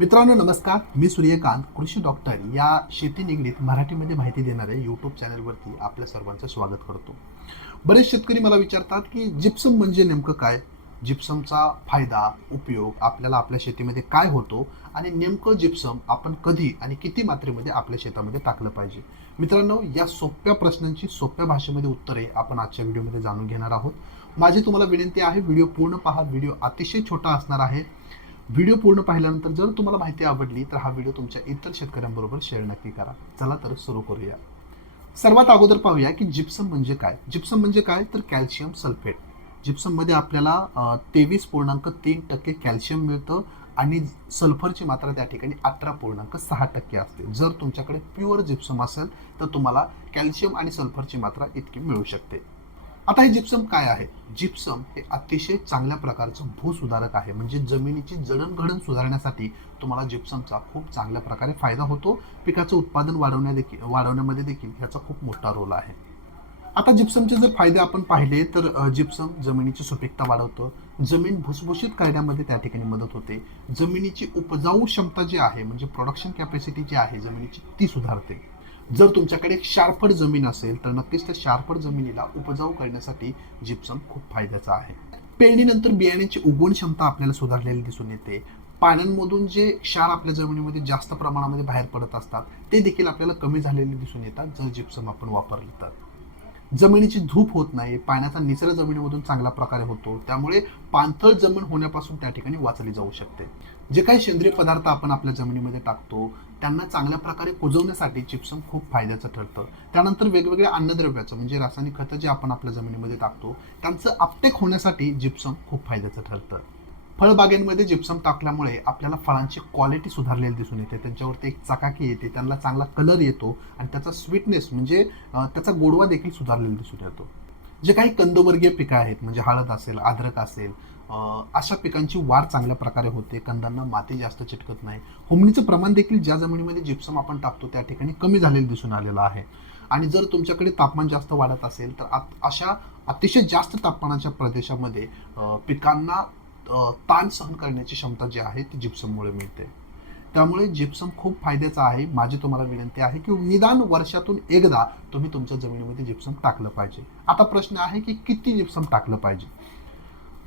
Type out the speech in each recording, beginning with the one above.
मित्रांनो नमस्कार. मी सूर्यकांत कृषी डॉक्टर या शेती निगडीत मराठीमध्ये माहिती देणाऱ्या यूट्यूब चॅनलवरती आपल्या सर्वांचं स्वागत करतो. बरेच शेतकरी मला विचारतात की जिप्सम म्हणजे नेमकं काय? जिप्समचा फायदा उपयोग आपल्याला आपल्या शेतीमध्ये काय होतो? आणि नेमकं जिप्सम आपण कधी आणि किती मात्रेमध्ये आपल्या शेतामध्ये टाकलं पाहिजे? मित्रांनो या सोप्या प्रश्नांची सोप्या भाषेमध्ये उत्तरे आपण आजच्या व्हिडिओमध्ये जाणून घेणार आहोत. माझी तुम्हाला विनंती आहे व्हिडिओ पूर्ण पहा. व्हिडिओ अतिशय छोटा असणार आहे. व्हिडिओ पूर्ण पाहिल्यानंतर जर तुम्हाला माहिती आवडली तर हा व्हिडिओ तुमच्या इतर शेतकऱ्यांबरोबर शेअर नक्की करा. चला तर सुरू करूया. सर्वात अगोदर पाहूया की जिप्सम म्हणजे काय? जिप्सम म्हणजे काय? तर कॅल्शियम सल्फेट जिप्सममध्ये आपल्याला तेवीस पूर्णांक तीन टक्के कॅल्शियम मिळतं आणि सल्फरची मात्रा त्या ठिकाणी अठरा पूर्णांक सहा टक्के असते. जर तुमच्याकडे प्युअर जिप्सम असेल तर तुम्हाला कॅल्शियम आणि सल्फरची मात्रा इतकी मिळू शकते. आता हे जिप्सम काय आहे? जिप्सम हे अतिशय चांगल्या प्रकारचं भूसुधारक आहे. म्हणजे जमिनीची जडणघडण सुधारण्यासाठी तुम्हाला जिप्समचा खूप चांगल्या प्रकारे फायदा होतो. पिकाचं उत्पादन वाढवण्या देखील वाढवण्यामध्ये देखील ह्याचा खूप मोठा रोल आहे. आता जिप्समचे जर फायदे आपण पाहिले तर जिप्सम जमिनीची सुपीकता वाढवतं. जमीन भुसभुशीत करण्यामध्ये त्या ठिकाणी मदत होते. जमिनीची उपजाऊ क्षमता जी आहे म्हणजे प्रोडक्शन कॅपॅसिटी जी आहे जमिनीची ती सुधारते. जर तुमच्याकडे एक जमीन असेल तर नक्कीच त्या शार्पड जमिनीला उपजाऊ करण्यासाठी जिप्सम खूप फायद्याचा आहे. पेरणीनंतर बियाण्याची उगवण क्षमता आपल्याला सुधारलेली दिसून येते. पाण्यांमधून जे क्षार आपल्या जमिनीमध्ये जास्त प्रमाणामध्ये बाहेर पडत असतात ते देखील आपल्याला कमी झालेले दिसून येतात जर जिप्सम आपण वापरलं तर. जमिनीची धूप होत नाही पाण्याचा निचरा जमिनीमधून चांगल्या प्रकारे होतो त्यामुळे पाणथळ जमीन होण्यापासून त्या ठिकाणी वाचली जाऊ शकते. जे काही सेंद्रिय पदार्थ आपण आपल्या जमिनीमध्ये टाकतो त्यांना चांगल्या प्रकारे कुजवण्यासाठी चिप्सम खूप फायद्याचं ठरतं. त्यानंतर वेगवेगळ्या अन्नद्रव्याचं म्हणजे रासायनिक खतं जे आपण आपल्या जमिनीमध्ये टाकतो त्यांचं अपटेक होण्यासाठी जिप्सम खूप फायद्याचं ठरतं. फळबागेंमध्ये जिप्सम टाकल्यामुळे आपल्याला फळांची क्वालिटी सुधारलेली दिसून येते. त्यांच्यावरती एक चकाकी येते त्यांना चांगला कलर येतो आणि त्याचा स्वीटनेस म्हणजे त्याचा गोडवा देखील सुधारलेला दिसून येतो. जे काही कंदवर्गीय पिकं आहेत म्हणजे हळद असेल अद्रक असेल अशा पिकांची वाढ चांगल्या प्रकारे होते. कंदांना माती जास्त चिटकत नाही. हुमणीचं प्रमाण देखील ज्या जमिनीमध्ये जिप्सम आपण टाकतो त्या ठिकाणी कमी झालेलं दिसून आलेलं आहे. आणि जर तुमच्याकडे तापमान जास्त वाढत असेल तर आत- अशा अतिशय जास्त तापमानाच्या प्रदेशामध्ये पिकांना ताण सहन करण्याची क्षमता जी आहे ती जिप्सममुळे मिळते. त्यामुळे जिप्सम खूप फायद्याचं आहे. माझी तुम्हाला विनंती आहे की निदान वर्षातून एकदा तुम्ही तुमच्या जमिनीमध्ये जिप्सम टाकलं पाहिजे. आता प्रश्न आहे की किती जिप्सम टाकलं पाहिजे?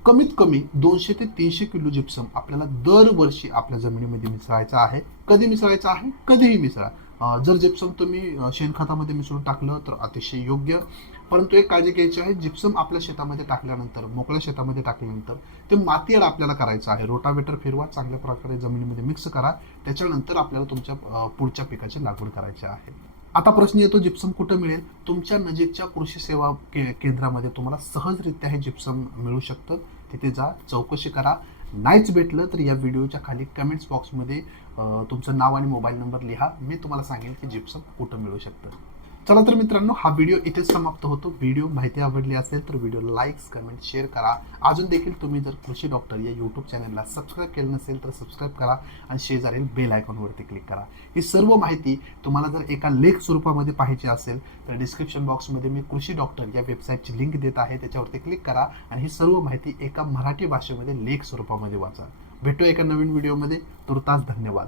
कमीत कमी दोनशे ते तीनशे किलो जिप्सम आपल्याला दरवर्षी आपल्या जमिनीमध्ये मिसळायचं आहे. कधी मिसळायचं आहे? कधीही मिसळा. जर जिप्सम तुम्ही शेणखतामध्ये मिसळून टाकलं तर अतिशय योग्य. परंतु एक काळजी घ्यायची आहे जिप्सम आपल्या शेतामध्ये टाकल्यानंतर मोकळ्या शेतामध्ये टाकल्यानंतर ते मातीआड आपल्याला करायचं आहे. रोटावेटर फिरवा चांगल्या प्रकारे जमिनीमध्ये मिक्स करा. त्याच्यानंतर आपल्याला तुमच्या पुढच्या पिकाची लागवड करायची आहे. आता प्रश्न येतो जिप्सम कुठं मिळेल? तुमच्या नजीकच्या कृषी सेवा के केंद्रामध्ये तुम्हाला सहजरित्या हे जिप्सम मिळू शकतं. तिथे जा चौकशी करा. नाहीच भेटलं तर या व्हिडिओच्या खाली कमेंट्स बॉक्समध्ये तुमचं नाव आणि मोबाईल नंबर लिहा. मी तुम्हाला सांगेन की जिप्सम कुठं मिळू शकतं. चला तर मित्रांनो हा व्हिडिओ इथेच समाप्त होतो. व्हिडिओ माहिती आवडली असेल तर व्हिडिओला लाईक्स कमेंट शेअर करा. अजून देखील तुम्ही जर कृषी डॉक्टर या यूट्यूब चॅनलला सबस्क्राईब केलं नसेल तर सबस्क्राईब करा आणि शेजारील बेल आयकॉनवरती क्लिक करा. ही सर्व माहिती तुम्हाला जर एका लेख स्वरूपामध्ये पाहिजे असेल तर डिस्क्रिप्शन बॉक्समध्ये मी कृषी डॉक्टर या वेबसाईटची लिंक देत आहे. त्याच्यावरती क्लिक करा आणि ही सर्व माहिती एका मराठी भाषेमध्ये लेख स्वरूपामध्ये वाचा. भेटूया एका नवीन व्हिडिओमध्ये तुर्तास धन्यवाद.